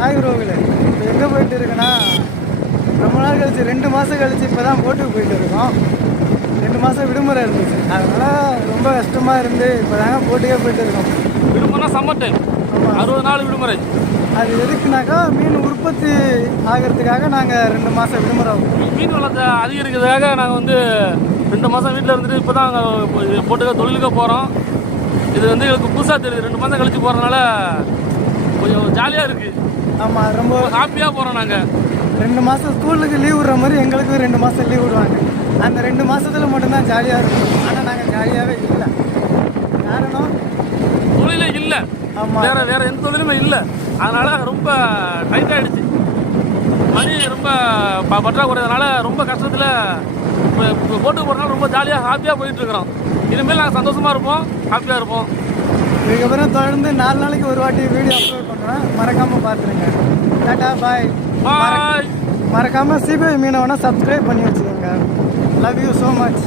Hi ரோகில். இப்போ எங்கே போயிட்டு இருக்குன்னா, ரொம்ப நாள் கழிச்சு 2 மாதம் கழிச்சு இப்போ தான் போட்டுக்கு போயிட்டு இருக்கோம். 2 மாதம் விடுமுறை இருந்துச்சு, அதனால் ரொம்ப கஷ்டமாக இருந்து இப்போ தாங்க போட்டுக்கே போயிட்டு இருக்கோம். விடுமுறை சம்மர் டைம், 60 நாள் விடுமுறை. அது எதுக்குனாக்கா மீன் உற்பத்தி ஆகிறதுக்காக நாங்கள் 2 மாதம் விடுமுறை ஆகும். மீன் வளத்தை அதிகரிக்கிறதுக்காக நாங்கள் வந்து 2 மாதம் வீட்டில் இருந்துட்டு இப்போ தான் போட்டுக்க தொழிலுக்க போகிறோம். இது வந்து எங்களுக்கு புதுசாக தெரியுது. 2 மாதம் கழிச்சு போகிறதுனால கொஞ்சம் ஜாலியாக இருக்குது. ஆமாம், ரொம்ப ஹாப்பியாக போகிறோம். நாங்கள் 2 மாதம் ஸ்கூலுக்கு லீவ் விடுற மாதிரி எங்களுக்கு 2 மாதம் லீவ் விடுவாங்க. அந்த 2 மாதத்தில் மட்டும்தான் ஜாலியாக இருக்கும். ஆனால் நாங்கள் ஜாலியாகவே இல்லை. காரணம் தொழிலே இல்லை. ஆமாம், வேற எந்த தொழிலுமே இல்லை. அதனால் ரொம்ப டைட் ஆகிடுச்சு. மணி ரொம்ப பற்றாக்குறையதுனால ரொம்ப கஷ்டத்தில் போட்டுக்கு போகிறதுனால ரொம்ப ஜாலியாக ஹாப்பியாக போயிட்டுருக்குறோம். இனிமேல் நாங்கள் சந்தோஷமாக இருப்போம், ஹாப்பியாக இருப்போம். இதுக்கப்புறம் தொடர்ந்து 4 நாளைக்கு ஒரு வாட்டி வீடியோ அப்லோட் பண்ணுறேன். மறக்காமல் பார்த்துருங்க. டாட்டா, பாய். பாய். மறக்காமல் சிபிஐ மீனவனை சப்ஸ்கிரைப் பண்ணி வச்சுக்கோங்க. Love you so much.